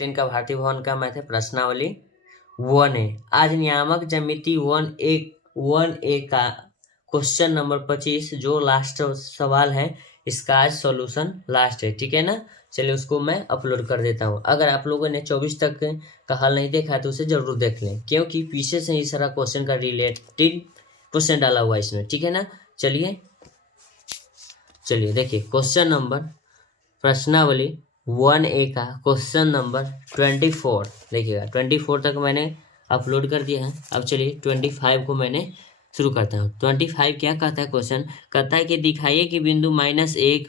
10 का भारतीय भवन का मैथ है प्रश्नावली 1A। आज नियामक ज्यामिति 1A का क्वेश्चन नंबर 25 जो लास्ट सवाल है इसका आज सॉल्यूशन लास्ट है, ठीक है ना। चलिए उसको मैं अपलोड कर देता हूँ। अगर आप लोगों ने 24 तक का हल नहीं देखा है तो उसे जरूर देख लें, क्योंकि पीछे से ही सारा क्वेश्चन का रिलेटेड क्वेश्चन डाला हुआ है इसमें, ठीक है ना। चलिए देखिए क्वेश्चन नंबर प्रश्नावली 1A का क्वेश्चन नंबर 24 देखिएगा। 24 तक मैंने अपलोड कर दिया है। अब चलिए 25 को मैंने शुरू करता हूँ। 25 क्या कहता है क्वेश्चन, कहता है कि दिखाइए कि बिंदु -1,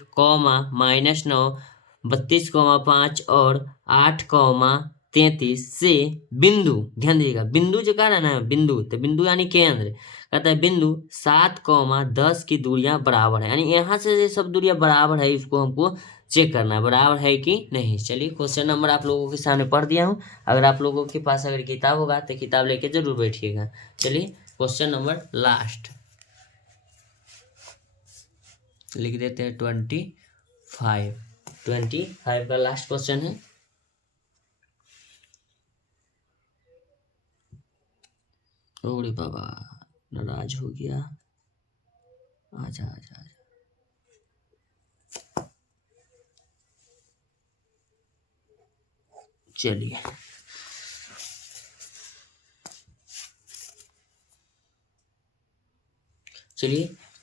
-9, 32,5 और 8,33 से बिंदु, ध्यान दीजिएगा बिंदु जो कह रहा है ना, बिंदु तो बिंदु यानी केंद्र, कहता है बिंदु 7,10 की दूरियां बराबर है, यानी यहाँ से ये सब दूरियां बराबर है, इसको हमको चेक करना है बराबर है कि नहीं। चलिए क्वेश्चन नंबर आप लोगों के सामने पढ़ दिया हूँ। अगर आप लोगों के पास अगर किताब होगा तो किताब लेके जरूर बैठिएगा। चलिए क्वेश्चन नंबर लास्ट लिख देते हैं 25 का लास्ट क्वेश्चन है। ओरे बाबा नाराज हो गया, आजा आजा आजा। चलिए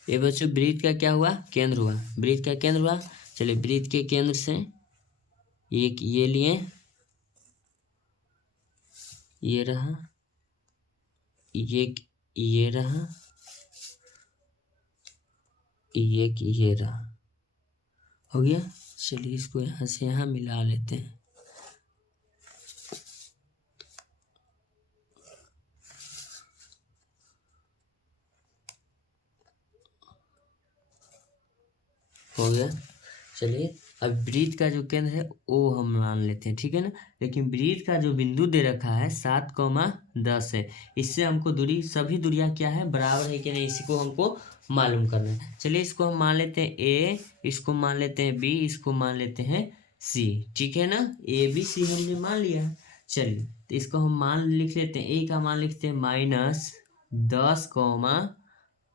ये बच्चों वृत्त का क्या हुआ, केंद्र हुआ, वृत्त का केंद्र हुआ। चलिए वृत्त के केंद्र से एक ये लिए, ये रहा, ये रहा, ये रहा, हो गया। चलिए इसको यहाँ से यहाँ मिला लेते हैं। हो गया। चलिए अब वृत्त का जो केंद्र है वो हम मान लेते हैं, ठीक है ना। लेकिन वृत्त का जो बिंदु दे रखा है 7,10 है, इससे हमको दूरी, सभी दूरियां क्या है बराबर है कि नहीं, इसी को हमको मालूम करना है। चलिए इसको हम मान लेते हैं ए, इसको मान लेते हैं बी, इसको मान लेते हैं सी, ठीक है ना। ए बी सी हमने मान लिया है। चलिए तो इसको हम मान लिख लेते हैं, ए का मान लिखते हैं -10,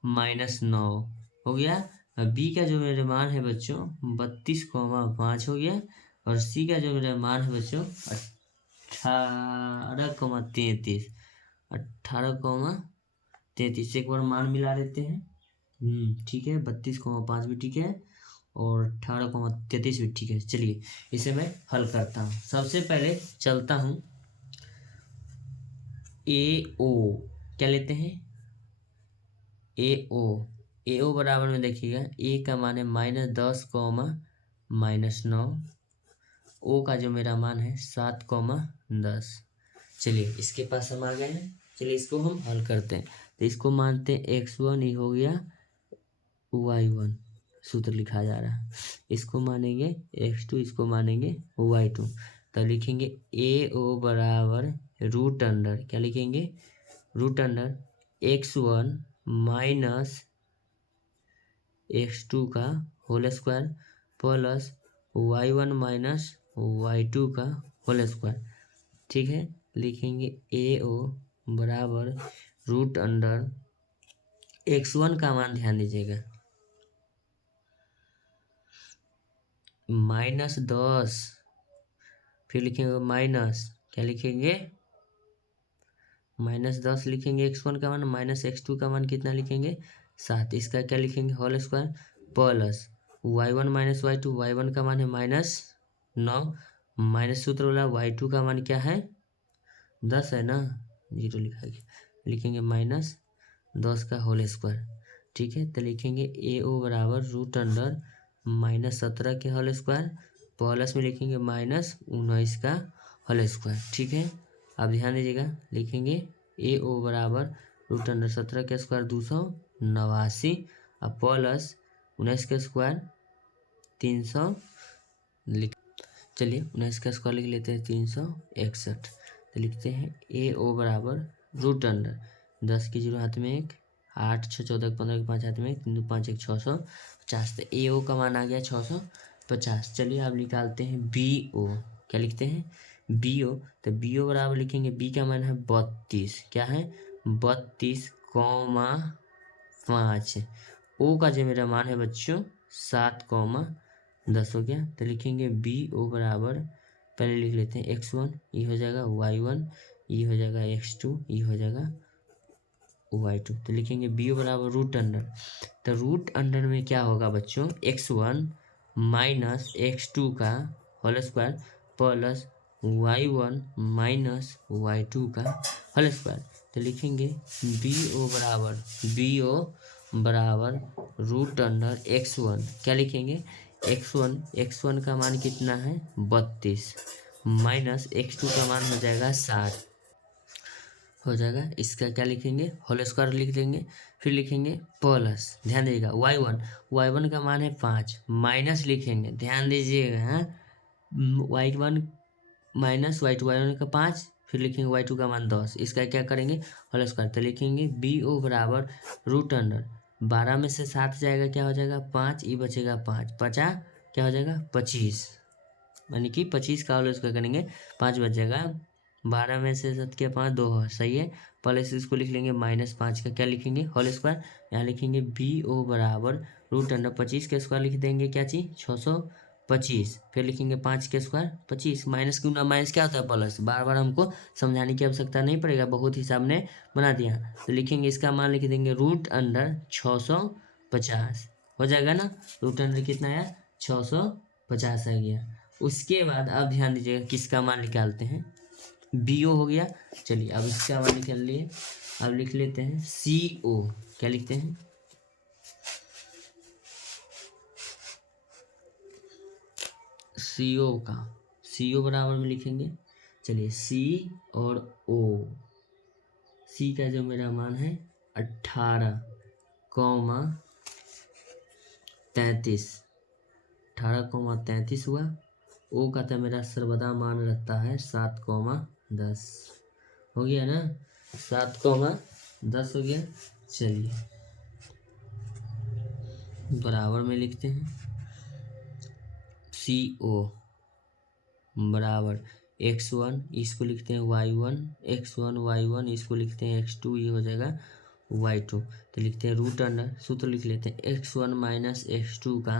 -9 हो गया। बी का जो मेरा मान है बच्चों 32,5 हो गया, और सी का जो मेरा मान है बच्चों 18,33, 18,33 एक बार मान मिला लेते हैं। ठीक है, 32,5 भी ठीक है और 18,33 भी ठीक है। चलिए इसे मैं हल करता हूँ। सबसे पहले चलता हूँ ए ओ, क्या लेते हैं ए ओ बराबर में देखिएगा ए का मान है -10, -9, ओ का जो मेरा मान है 7,10। चलिए इसके पास हम आ गए हैं। चलिए इसको हम हल करते हैं। तो इसको मानते हैं x1, ये हो गया y1, सूत्र लिखा जा रहा है। इसको मानेंगे x2, इसको मानेंगे y2। तो लिखेंगे ए ओ बराबर √अंडर, क्या लिखेंगे √अंडर x1 माइनस x2 का whole square plus y1 minus y2 का होल स्क्वायर, ठीक है। लिखेंगे ए ओ बराबर √अंडर x1 का मान ध्यान दीजिएगा -10, फिर लिखेंगे माइनस, क्या लिखेंगे -10 लिखेंगे x1 का मान, माइनस x2 का मान कितना लिखेंगे 7, इसका क्या लिखेंगे whole square plus y1 minus y2, y1 का मान है -9, माइनस सूत्र वाला y2 का मान क्या है 10 है ना, 0 लिखा गया, लिखेंगे -10 का होल स्क्वायर, ठीक है। तो लिखेंगे ए ओ बराबर √अंडर -17 के होल स्क्वायर प्लस में लिखेंगे -19 का होल स्क्वायर, ठीक है। अब ध्यान दीजिएगा लिखेंगे ए ओ बराबर √अंडर 17 के स्क्वायर 289 और प्लस 19 के स्क्वायर 300 लिख, चलिए 19 का स्क्वायर लिख लेते हैं 361। तो लिखते हैं ए ओ बराबर √अंडर 10 की 0 हाथ में 1, 8 6 14 15 के 5 हाथ में 1, 3 2 5 1 650। तो ए ओ का मान आ गया 650। चलिए अब निकालते हैं बी ओ, क्या लिखते हैं BO, तो BO बराबर लिखेंगे, B का मान है 32, क्या है 32,5। O का जो मेरा मान है बच्चों 7,10 हो गया। तो लिखेंगे BO बराबर, पहले लिख लेते हैं x1, ये हो जाएगा y1, ये हो जाएगा x2, ये हो जाएगा y2। तो लिखेंगे BO बराबर रूट अंडर, तो रूट अंडर में क्या होगा बच्चों, x1 माइनस x2 का whole square plus y1 minus y2 का होल स्क्वायर। तो लिखेंगे BO बराबर रूट अंडर x1, क्या लिखेंगे x1 का मान कितना है 32, माइनस x2 का मान हो जाएगा 60 हो जाएगा। इसका क्या लिखेंगे होल स्क्वायर लिख देंगे, फिर लिखेंगे प्लस, ध्यान दीजिएगा y1 का मान है 5, माइनस लिखेंगे, ध्यान दीजिएगा हाँ, y1 माइनस y1 का 5, फिर लिखेंगे y2 का मान 10, इसका क्या करेंगे होल स्क्वायर। तो लिखेंगे BO बराबर रूट अंडर 12 में से 7 जाएगा, क्या हो जाएगा 5, ये बचेगा 5, 50 क्या हो जाएगा 25, यानी कि 25 का होल स्क्वायर करेंगे 5 बच जाएगा। 12 में से 7 के 5 2 है, सही है। प्लस इसको लिख लेंगे -5 का क्या लिखेंगे होल स्क्वायर, यहाँ लिखेंगे BO बराबर रूट अंडर 25 के स्क्वायर लिख देंगे, क्या चीज़ 625, फिर लिखेंगे 5 के स्क्वायर 25, माइनस क्यों ना, माइनस क्या होता है प्लस, बार बार हमको समझाने की आवश्यकता नहीं पड़ेगा, बहुत ही सामने बना दिया। तो लिखेंगे इसका मान लिख देंगे रूट अंडर 650 हो जाएगा ना, रूट अंडर कितना आया 650 आ गया। उसके बाद अब ध्यान दीजिएगा किसका मान निकालते हैं, BO हो गया। चलिए अब इसका मान निकाल लिए, अब लिख लेते हैं CO, क्या लिखते हैं CO बराबर में लिखेंगे, चलिए C और O, C का जो मेरा मान है 18,33 हुआ। O का तो मेरा सर्वदा मान रहता है 7,10 हो गया ना, 7,10 हो गया। चलिए बराबर में लिखते हैं CO बराबर x1, इसको लिखते हैं y1 इसको लिखते हैं x2, ये हो जाएगा y2। तो लिखते हैं रूट अंडर, सूत्र लिख लेते हैं x1 माइनस x2 का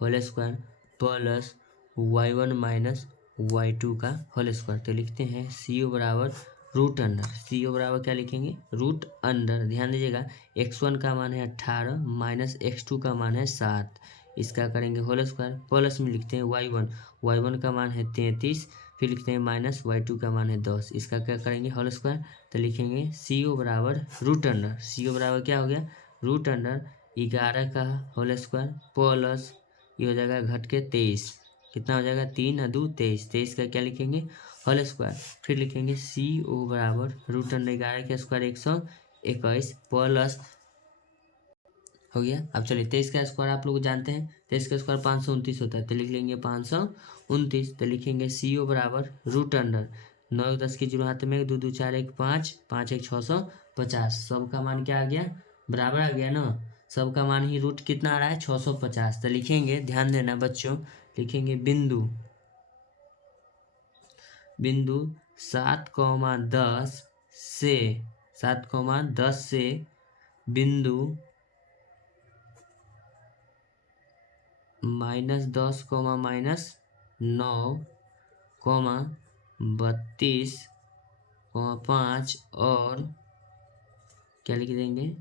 whole square plus y1 minus y2 का होल स्क्वायर। तो लिखते हैं CO बराबर रूट अंडर, CO बराबर क्या लिखेंगे रूट अंडर, ध्यान दीजिएगा x1 का मान है 18 माइनस x2 का मान है 7, इसका करेंगे होल स्क्वायर, प्लस में लिखते हैं y1 का मान है 33, फिर लिखते हैं माइनस y2 का मान है 10, इसका क्या करेंगे होल स्क्वायर। तो लिखेंगे CO बराबर रूट अंडर, CO बराबर क्या हो गया रूट अंडर 11 का होल स्क्वायर प्लस ये हो जाएगा घट के 23, कितना हो जाएगा 3 और 2 23, 23 का क्या लिखेंगे होल स्क्वायर, फिर लिखेंगे CO बराबर रूट अंडर 11 का स्क्वायर 121 प्लस हो गया। अब चलिए 23 का स्क्वायर आप लोग जानते हैं, 23 का स्क्वायर 529 होता है, तो लिख लेंगे 529। तो लिखेंगे CO बराबर रूट अंडर 9 10 की 0 हाथ में 2 2 4 1 5 5 1 650, सबका मान क्या आ गया बराबर आ गया ना, सबका मान ही रूट कितना आ रहा है 650। तो लिखेंगे, ध्यान देना बच्चों, लिखेंगे बिंदु 7,10 से 7,10 से बिंदु -10, -9, 32,5 और क्या लिख देंगे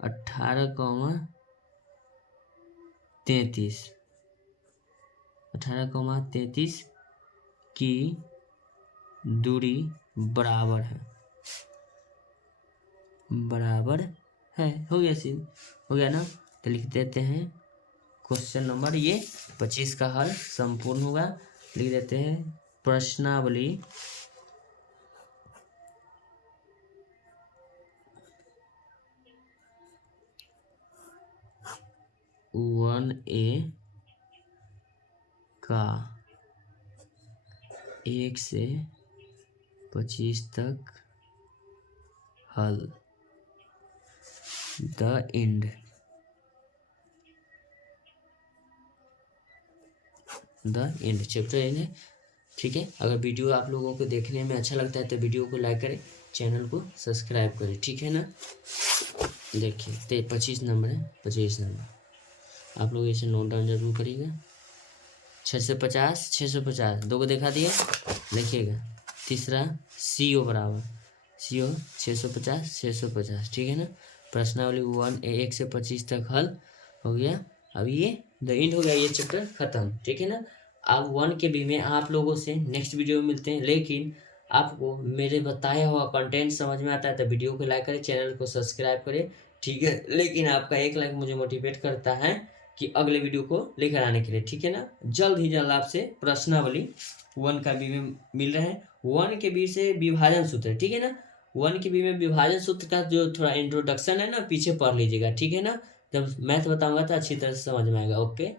18,33 की दूरी बराबर है हो गया सीन, हो गया ना। तो लिख देते हैं क्वेश्चन नंबर ये 25 का हल संपूर्ण होगा। लिख देते हैं प्रश्नावली 1A का 1 से 25 तक हल, द एंड चैप्टर एंड ठीक है। अगर वीडियो आप लोगों को देखने में अच्छा लगता है तो वीडियो को लाइक करें, चैनल को सब्सक्राइब करें, ठीक है ना। देखिए 25 नंबर है, 25 नंबर आप लोग इसे नोट डाउन जरूर करिएगा। 650 650 दो को दिखा दिया, लिखिएगा। तीसरा CO बराबर CO 650 650, ठीक है ना। प्रश्नावली 1 से 25 तक हल हो गया। अब ये द एंड हो गया, ये चैप्टर खत्म, ठीक है ना। अब 1 के बी में आप लोगों से नेक्स्ट वीडियो में मिलते हैं। लेकिन आपको मेरे बताया हुआ कंटेंट समझ में आता है तो वीडियो को लाइक करें, चैनल को सब्सक्राइब करें, ठीक है। लेकिन आपका एक लाइक मुझे मोटिवेट करता है कि अगले वीडियो को लेकर आने के लिए, ठीक है ना। जल्द ही जल्द आपसे प्रश्नावली 1 का बी में मिल रहे हैं। 1 के बी से विभाजन सूत्र, ठीक है ना। 1 के बी में विभाजन सूत्र का जो थोड़ा इंट्रोडक्शन है ना, पीछे पढ़ लीजिएगा, ठीक है ना। जब मैथ बताऊंगा तो अच्छी तरह से समझ में आएगा। ओके।